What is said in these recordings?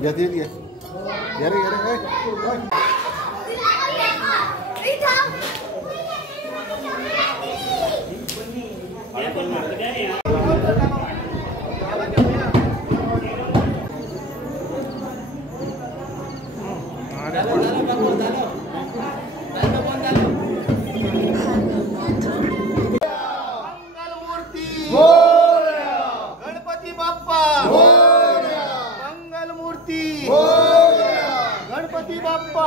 Jadi dia. Yare. Ganpati Bappa मंगल मूर्ती गणपती बाप्पा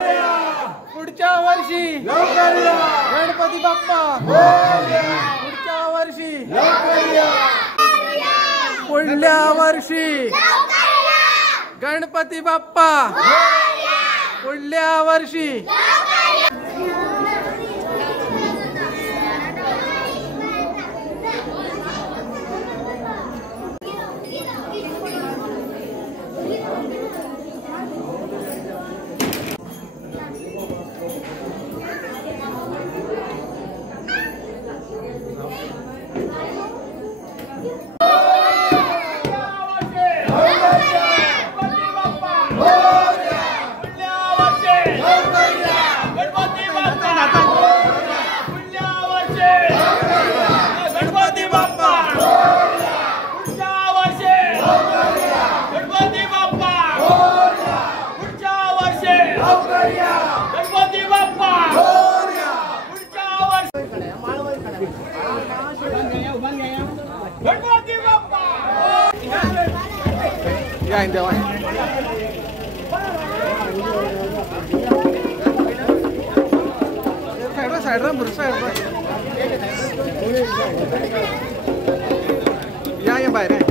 पुढच्या वर्षी गणपती बाप्पा पुढच्या वर्षी पुढल्या वर्षी गणपती बाप्पा पुढल्या वर्षी Ya indah wah. Side ram bersih. Ya yang bayar.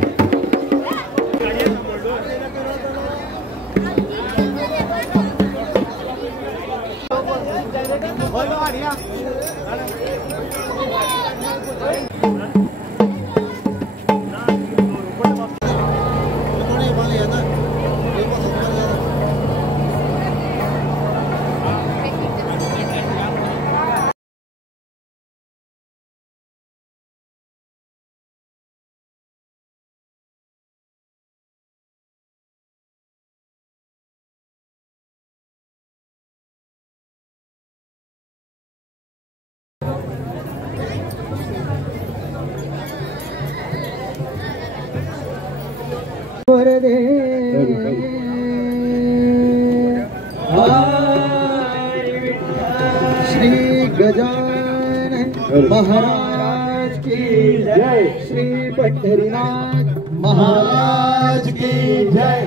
Shri Gajanan Maharaj की जय। श्री पंढरीनाथ महाराज की जय।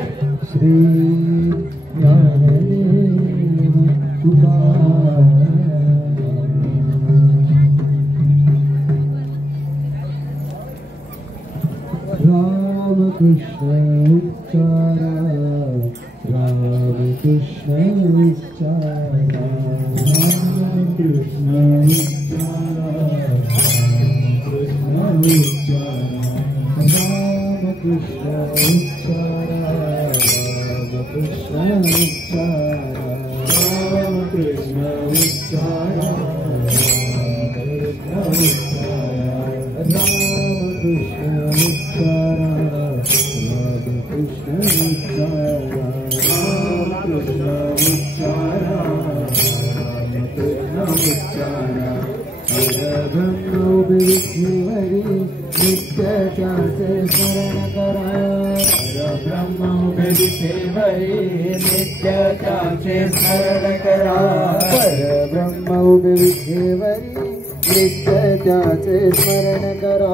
श्री राम कृष्ण उच्चारा राम कृष्ण उच्चारा राम कृष्ण उच्चारा राम कृष्ण उच्चारा राम कृष्ण उच्चारा राम कृष्ण उच्चारा राम कृष्ण उच्चारा राम कृष्ण उच्चारा राम कृष्ण उच्चारा राम कृष्ण उच्चारा ब्रह्म विष्णुहरि नित्य से स्मरण करा ब्रह्म विष्णुहरि नित्य से स्मरण करा ब्रह्म विष्णुहरि नित्य त्याचे स्मरण करा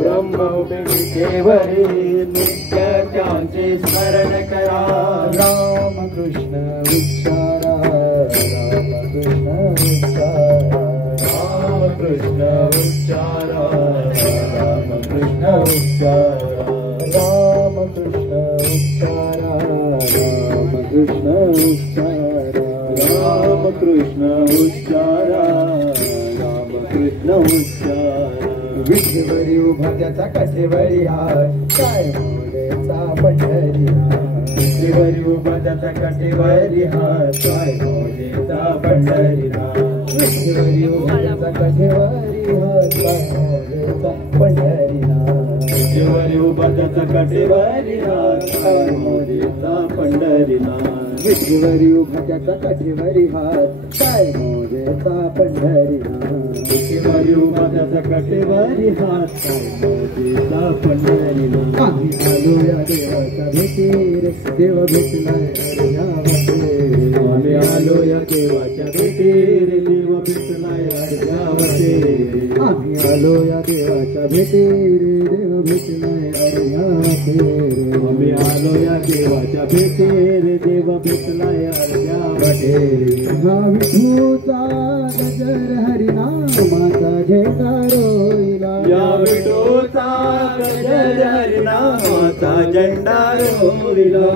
ब्रह्मविद्येवरी नित्य त्याचे स्मरण करा राम कृष्ण उच्चारा राम कृष्ण उच्चारा राम कृष्ण उच्चारा राम कृष्ण उच्चारा राम कृष्ण उच्चारा राम कृष्ण उच्चारा राम कृष्ण उच्चारा राम कृष्ण उच्चारा विठेवरी उभा त्याचा काठेवरी हात काय मोरेचा पंढरी हात विठेवरी उभा त्याचा काठेवरी हात काय मोरेचा पंढरी हात विठेवरी उभा त्याचा काठेवरी हात काय मोरेचा पंढरी हात विठेवरी उभा त्याचा काठेवरी हात काय मोरेचा पंढरी हात विठेवरी उभा त्याचा काठेवरी हात काय मोरेचा पंढरी हात विठेवरी उभा त्याचा काठेवरी हात काय मोरेचा पंढरी हात आम्ही आलो या देवाच्या भेटीर देव भेटलाय अर्ध्यावते आम्ही आलो या देवाच्या भेटीर देव भेटलाय अर्ध्यावते आम्ही आलो या देवाच्या भेटीर देव भेटलाय अर्ध्यावते आम्ही आलो या देवाच्या भेटीर देव भेटलाय अर्ध्यावते हा विठूचा गजर हरिनामाचा झेंडा रोईला या विठूचा गजर हरिनामाचा झेंडा रोईला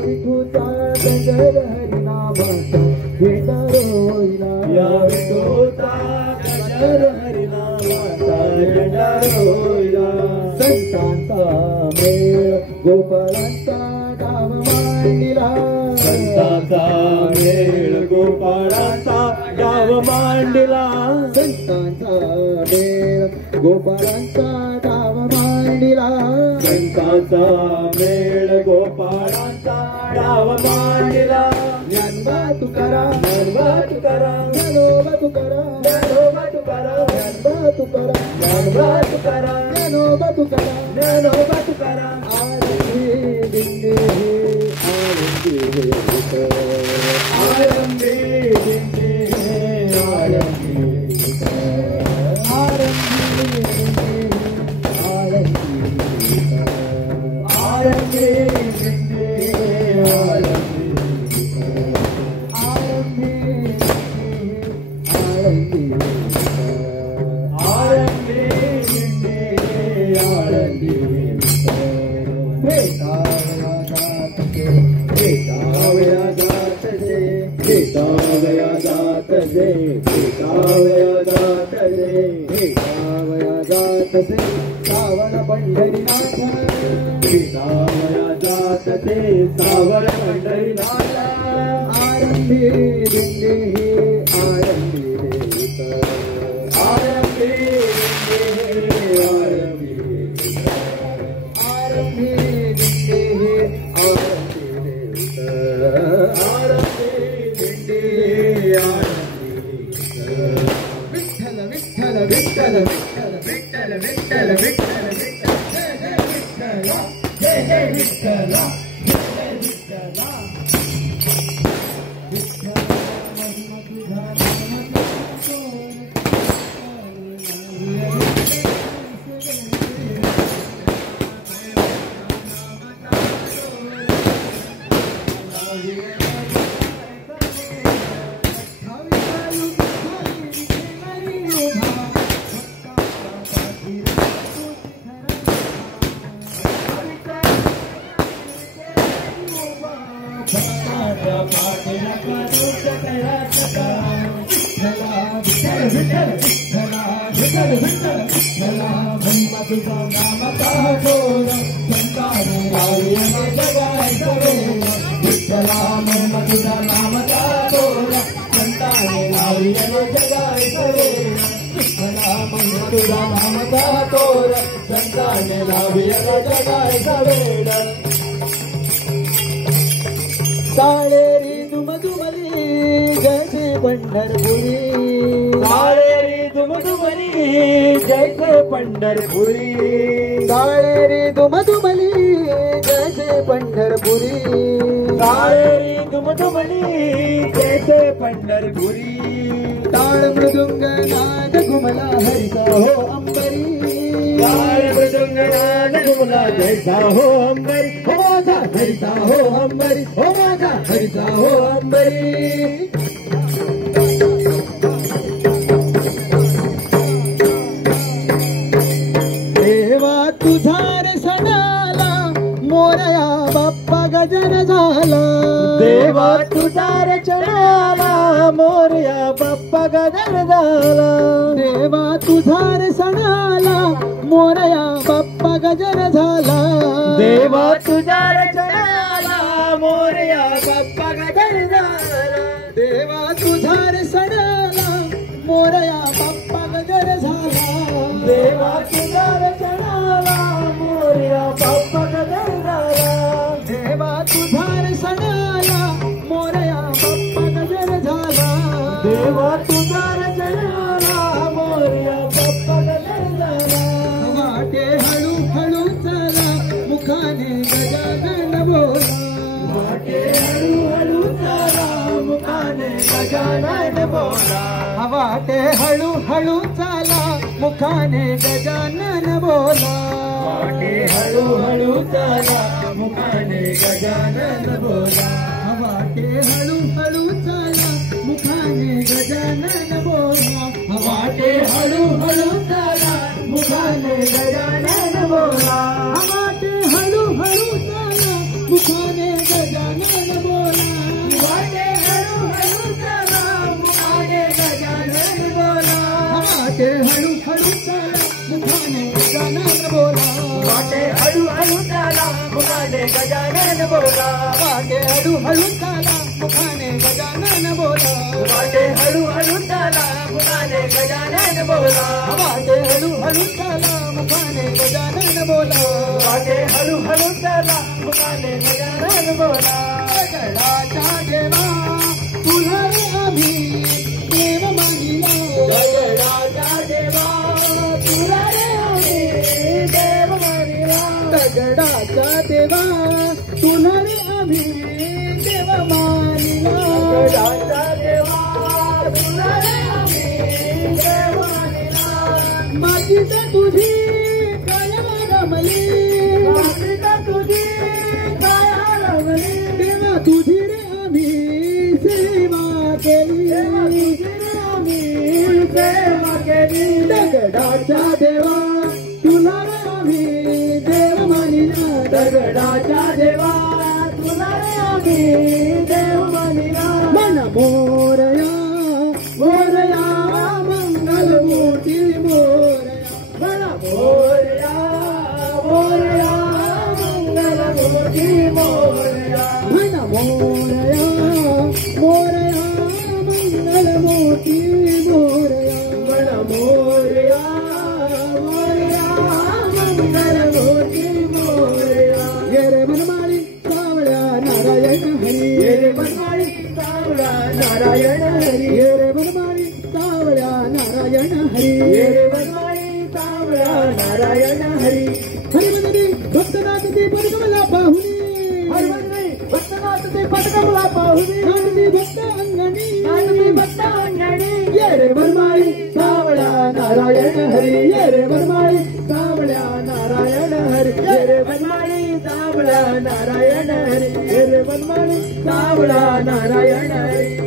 विठूचा गजर हरिनामाचा झेंडा रोईला या विठूचा गजर हरिनामाचा झेंडा रोईला संतांचा मेळ गोपाळांचा डाव मांडिला संतांचा मेळ गोपाळांचा डाव मांडिला संतांचा मेळ गोपाळांचा डाव मांडिला संतांचा मेळ गोपाळांचा डाव मांडिला ज्ञानोबा तुकाराम ज्ञानोबा तुकाराम ज्ञानोबा तुकाराम ज्ञानोबा तुकाराम ज्ञानोबा तुकाराम ज्ञानोबा तुकाराम ज्ञानोबा तुकाराम ज्ञानोबा तुकाराम आरंभी दिंडे आरंभी आरंभी दिंडे आरंभी आरंभी दिंडे सावण पंढरीनाथ विटावया जात ते सावण पंढरीनाथ आरंभी दिंडे आरंभी आरंभी आरंभी आरंभी दिंडे आरंभी दिंडे विठ्ठल विठ्ठल विठ्ठल विठ्ठल विठ्ठल विठ्ठल विठ्ठल विठ्ठल जय जय विठ्ठल जय विठ्ठल साळेरी दुमदुमली जैसे पंढरपुरी साळेरी दुमदुमली जैसे पंढरपुरी साळेरी दुमदुमली जैसे पंढरपुरी साळेरी दुमदुमली जैसे पंढरपुरी टाळ मृदुंग नाद घुमला हरिता हो अंबरी टाळ मृदुंग नाद घुमला हरिता हो अंबरी हो माझा हरिता हो अंबरी हो माझा हरिता हो अंबरी देवा तुझा रे सणाला मोरया बाप्पा गजन झाला देवा तुझा रे सणाला मोरया बाप्पा गजन झाला देवा तुझा रे सणाला मोरया बाप्पा गजन झाला देवा तुझा रे सणाला मोरया बाप्पा गजन झाला देवा तुझा रे सणाला मोरया बाप्पा गजन झाला देवा तुझा रे सणाला मोरया बाप्पा गजन झाला देवा तुझा रे सणाला मोरया बाप्पा गजन झाला देवा तुझा रे सणाला मोरया बाप्पा गजन झाला वाटे हळू हळू चला मुखाने गजानन बोला वाटे हळू हळू चला मुखाने गजानन बोला वाटे हळू हळू चला मुखाने गजानन बोला वाटे हळू हळू चला मुखाने गजानन बोला वाटे हळू हळू चला मुखाने गजानन बोला वाटे हळू हळू चला मुखाने गजानन बोला वाटे हळू हळू चला मुखाने गजानन बोला वाटे हळू हळू चला मुखाने गजानन बोला वाटे हळू हळू चला मुखाने गजानन बोला वाटे हळू हळू चला मुखाने गजानन बोला वाटे हळू हळू चला मुखाने गजानन बोला वाटे हळू हळू चला मुखाने गजानन बोला वाटे हळू हळू चला मुखाने गजानन बोला वाटे हळू हळू चला मुखाने गजानन बोला गडाचा देवा तुला रे आम्ही देव मानिला गडाचा देवा तुला रे आम्ही देव मानिला गडाचा देवा तुला रे आम्ही देव मानिला गडाचा देवा तुला रे आम्ही देव मानिला माझी तर तुझी काया रमली माझी तर तुझी काया रमली देवा तुझी रे आम्ही सेवा केली देवा तुझी रे आम्ही सेवा केली दगडाचा देवा तुला रे आम्ही देव मानिला दगडाचा देवा तुला रे आम्ही देव मानिला मन मोरया मोरया मंगलमूर्ती मोरया मन मोरया मोरया मंगलमूर्ती मोरया मन मोरया मोरया मंगलमूर्ती मोरया मन मोरया मोरया मंगलमूर्ती मोरया ये रे मनमाळी सावळ्या नारायण हरी ये रे मनमाळी सावळ्या नारायण हरी ये रे मनमाळी सावळ्या नारायण हरी ये रे मनमाळी सावळ्या नारायण हरी हरिवंदनी भक्तनाथ ते पदकमला पाहुनी हरिवंदनी भक्तनाथ ते पदकमला पाहुनी नांदी भक्त अंगणी ये रे मनमाळी सावळ्या नारायण हरी ये रे मनमाळी सावळ्या नारायण हरी ये रे मनमाळी सावळ्या नारायण हरी ये रे मनमाळी सावळ्या नारायण हरी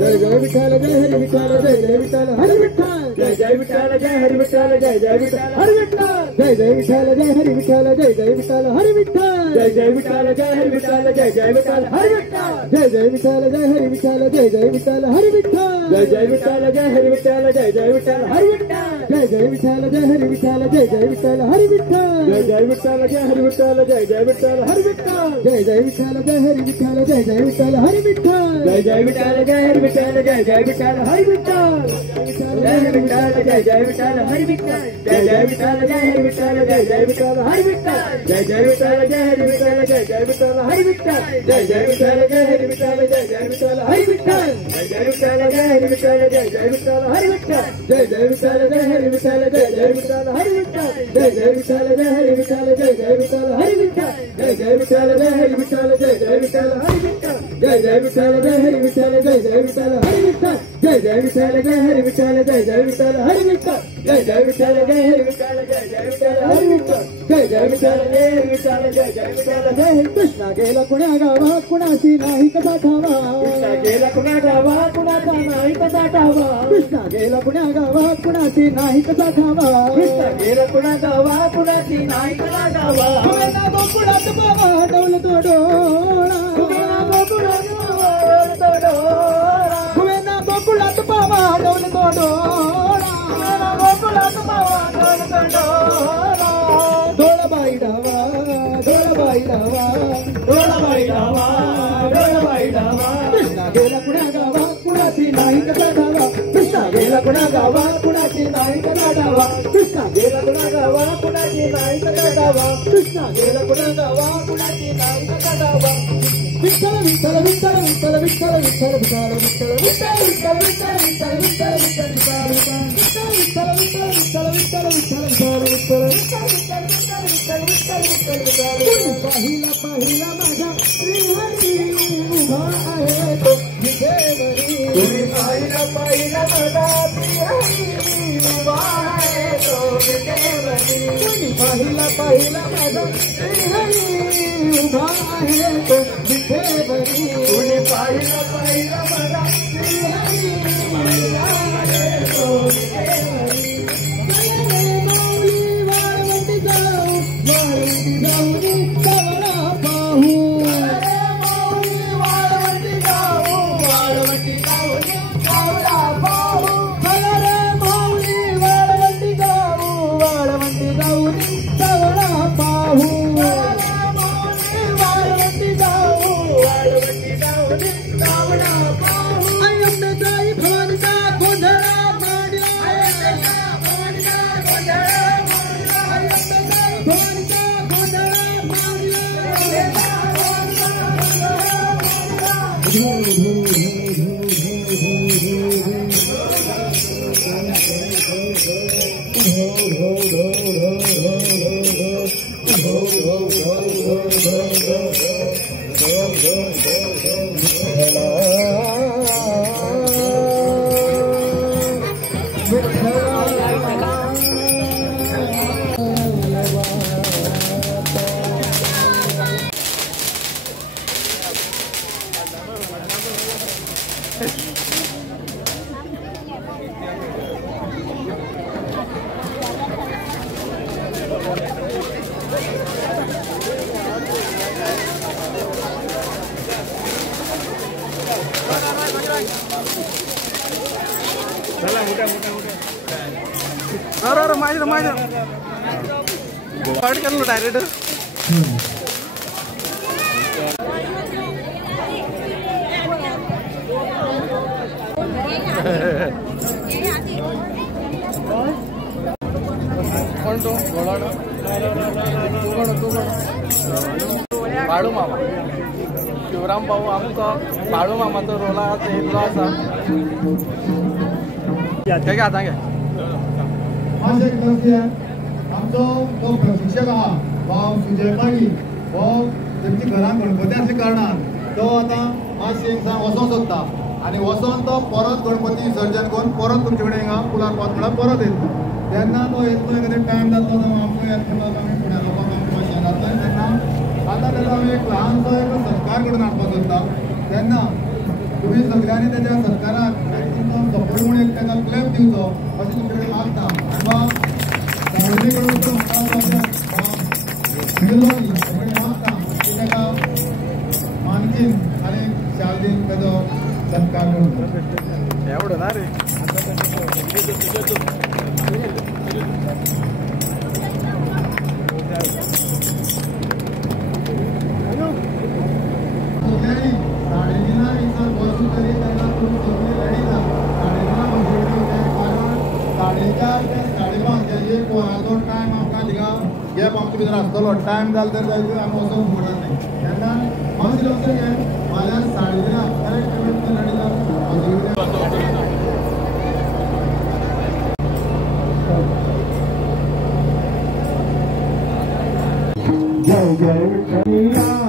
जय जय विठ्ठल जय हरी विठ्ठल जय जय विठ्ठल हरी विठ्ठल जय जय विठ्ठल जय हरी विठ्ठल जय जय विठ्ठल हरी विठ्ठल जय जय विठ्ठल जय हरी विठ्ठल जय जय विठ्ठल हरी विठ्ठल जय जय विठ्ठल जय हरी विठ्ठल जय जय विठ्ठल हरी विठ्ठल जय जय विठ्ठल जय हरी विठ्ठल जय जय विठ्ठल हरी विठ्ठल जय जय विठ्ठल जय हरी विठ्ठल जय जय विठ्ठल हरी विठ्ठल जय जय विठ्ठल जय हरी विठ्ठल जय जय विठ्ठल हरी विठ्ठल जय जय विठ्ठल जय हरी विठ्ठल जय जय विठ्ठल हरी विठ्ठल जय जय विठ्ठल जय हरी विठ्ठल जय जय विठ्ठल हरी विठ्ठल जय जय विठ्ठल जय हरी विठ्ठल जय जय विठ्ठल हरी विठ्ठल जय हरी विठ्ठल जय जय विठ्ठल हरी विठ्ठल जय जय विठ्ठल जय हरी विठ्ठल जय जय विठ्ठल हरी विठ्ठल जय जय विठ्ठल जय हरी विठ्ठल जय जय विठ्ठल हरी विठ्ठल जय जय विठ्ठल जय हरी विठ्ठल जय जय विठ्ठल हरी विठ्ठल जय जय विठ्ठल जय हरी विठ्ठल जय जय विठ्ठल हरी विठ्ठल जय जय विठ्ठल जय हरी विठ्ठल जय जय विठ्ठल हरी विठ्ठल जय जय विठ्ठल जय हरी विठ्ठल जय जय विठ्ठल हरी विठ्ठल जय जय विठ्ठल जय हरी विठ्ठल जय जय विठ्ठल हरी विठ्ठल जय जय विठ्ठल जय हरी विठ्ठल जय जय विठ्ठल हरी विठ्ठल जय जय विठ्ठल जय हरी विठ्ठल जय जय विठ्ठल हरी विठ्ठल जय जय विठ्ठल जय हरी विठ्ठल जय जय विठ्ठल हरी विठ्ठल जय जय विठ्ठल जय हरी विठ्ठल जय जय विठ्ठल जय कृष्णा गेला कुण्या गावा कुणाची नाही कसा ठावा कृष्णा गेला कुण्या गावा कुणाचा नाही कसा ठावा कृष्णा गेला कुण्या गावा कुणाची नाही कसा ठावा कृष्णा गेला कुण्या गावा कुणाची नाही कसा ठावा कुणा गोकुळात बाबा डोल तो डोळा कुणा गोकुळात बाबा डोल तो डोळा कुणा गोकुळात बाबा डोल तो डोळा कुणा गोकुळात बाबा डोल तो डोळा डोळबाई डावा डोळबाई डावा डोळबाई डावा डोळबाई डावा कृष्णा गेला कुण्या गावा कुणाची नाही कसा ठावा कृष्णा गेला कुण्या गावा कुणाची नाही कसा ठावा कृष्णा गेला कुण्या गावा कुणाची नाही कसा ठावा कृष्णा गेला कुण्या गावा कुणाची नाही कसा ठावा विठ्ठल विठ्ठल विठ्ठल विठ्ठल विठ्ठल विठ्ठल विठ्ठल विठ्ठल विठ्ठल विठ्ठल विठ्ठल विठ्ठल विठ्ठल विठ्ठल विठ्ठल विठ्ठल पाहिला पाहिला माझा श्रीहरी उभा आहे तो विठेवरी पाहिला पाहिला माझा श्रीहरी उभा आहे तो विठेवरी पाहिला पाहिला माझा श्रीहरी उभा आहे तो विठेवरी पाहिला पाहिला माझा श्रीहरी उभा आहे तो विठेवरी माझ्या केलं डायरेक्ट बाळू मामा शिवराम भाऊ आमचो बाळू मामाचो रोला येयल्लो आसा काय आता घे आमचो तो प्रशिक्षक आहा भाव सुजय पागी हो तेमची घरान गणपती आसल्या कारणान तो आतां मातशें हिंगा वचोंक सोदता आनी वचोन तो परत गणपती विसर्जन करून परत तुमचे कडेन हिंगा पुलार पावतळा परत येतलो तेन्ना तो येतलो एखादे टायम जातलो तो आमचो येतलो आमी फुडें लोकांक आमकां मातशें जातलें तेन्ना आतां तेका आमी एक ल्हानसो एक सत्कार करून हाडपाक सोदता तेन्ना तुम्ही सगळ्यांनी त्याच्या सत्काराक तुमचो सपोर्ट म्हणून एक तेका क्लॅप दिवचो अशें तुमचे कडेन मागता आनी कडून मागता की तेका मानकीन आनी शालदीन तेजो सत्कार करून एवढं ना रे टायम आमकां थिंगा गॅप आमचे भितर आसतलो टायम जालो तर जायते आमी वचोंक फुडत न्ही तेन्ना मातशें लक्ष घे म्हाज्या साडे दिना करेक्ट रेडी जय जय विठ्ठला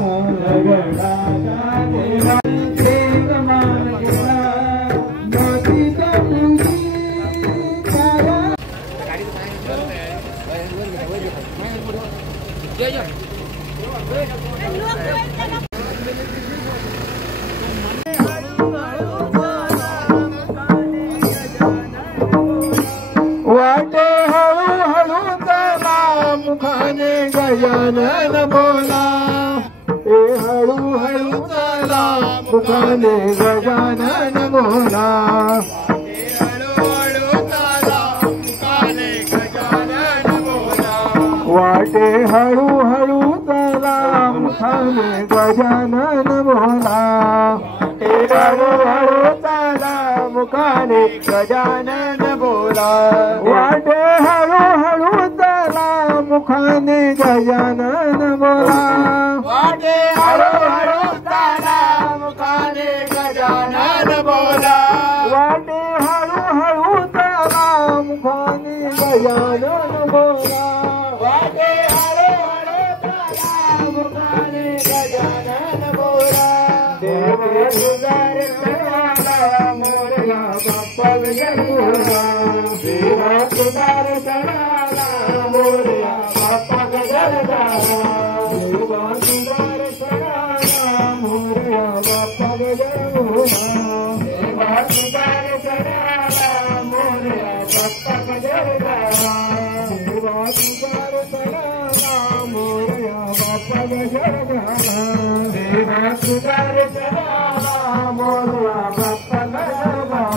वाटे हळू हळू चला मुखाने गजानन बोला ए हळू हळू चला मुखाने गजानन बोला वाटे हळू हळू चला मुखाने गजानन बोला ए हळू हळू चला मुखाने गजानन बोला वाटे हळू हळू चला मुखाने गजानन बोला वाटे हळू हळू चला मुखाने गजानन बोला वाटे हळू हळू चला मुखाने गजानन बोला वाटे हळू हळू चला मुखाने गजानन बोला देव सुंदर सराला मोरया बाप्पा गजरा देव सुंदर सराला मोरया बाप्पा गजरा देव सुंदर सराला मोरया बाप्पा गजरा देव सुंदर सराला मोरया बाप्पा गजरा देव सुंदर सराला मोरया बाप्पा गजरा देव सुंदर सराला मोरया बाप्पा गजरा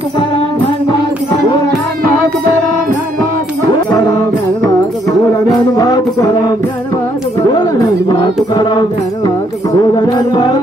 Tukaram Jai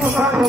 Gopal,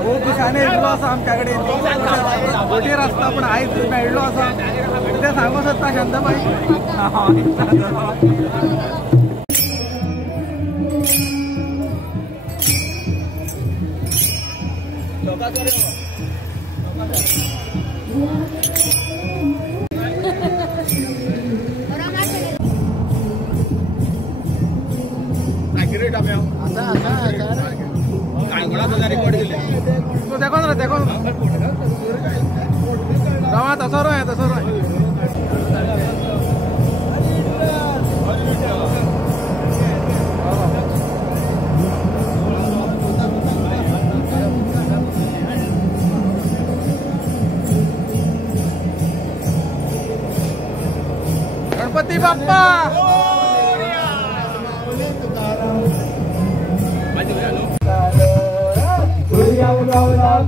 खूप दिसाने येयलो आसा आमच्याकडे गोटी रस्ता पण आयज मेळ्ळो आसा ते सांगू शकता शांताबाई तसो रोय तसो रोय गणपती बाप्पा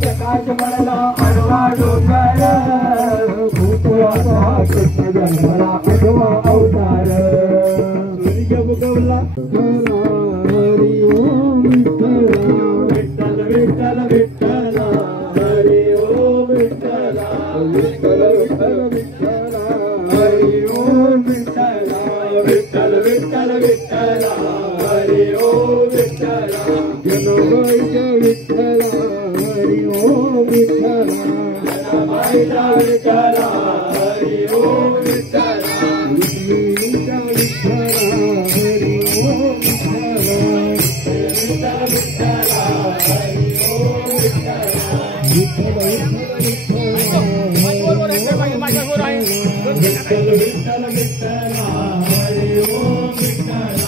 प्रकाश पडला अडवा डोंगर कृष्ण जन्मला अडवा अवतार सूर्य उगवला हरी ओम विठ्ठल विठ्ठल विठ्ठल हरी ओम विठ्ठल विठ्ठल विठ्ठल विठ्ठल हरी ओम विठ्ठल विठ्ठल विठ्ठल विठ्ठल हरी ओम विठ्ठल जनोय विठ्ठल हरि ओम विठ्ठल जनमाईला विठ्ठल हरि ओम विठ्ठल विठ्ठल विठ्ठल हरि ओम विठ्ठल विठ्ठल विठ्ठल हरि ओम विठ्ठल विठ्ठल विठ्ठल विठ्ठल विठ्ठल हरि ओम विठ्ठल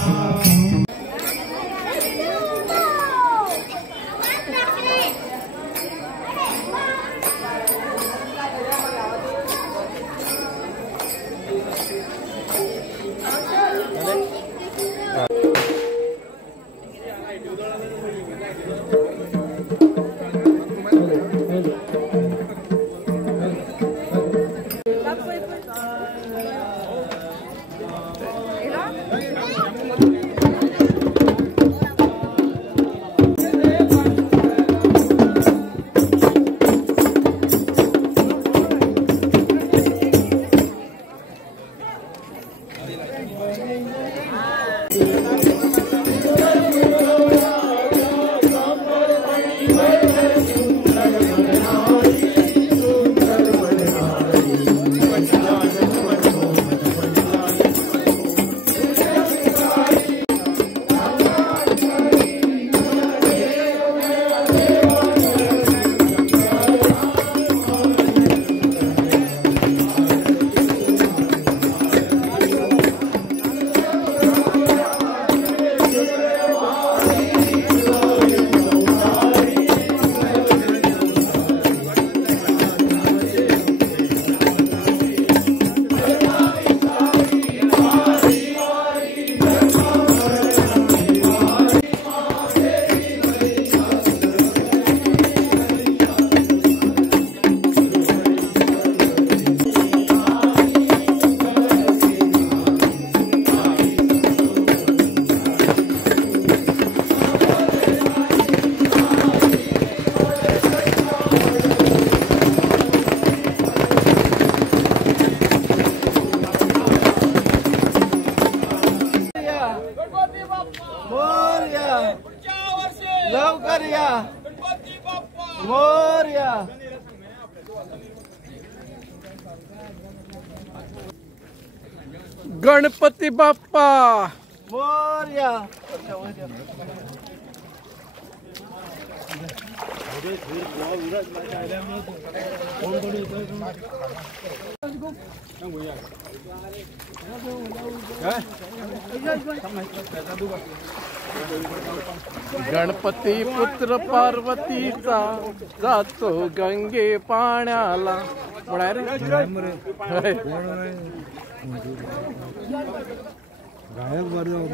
गणपती बाप्पा मोरया. गणपती पुत्र पार्वतीचा जातो गंगे पाण्याला. गायक बरं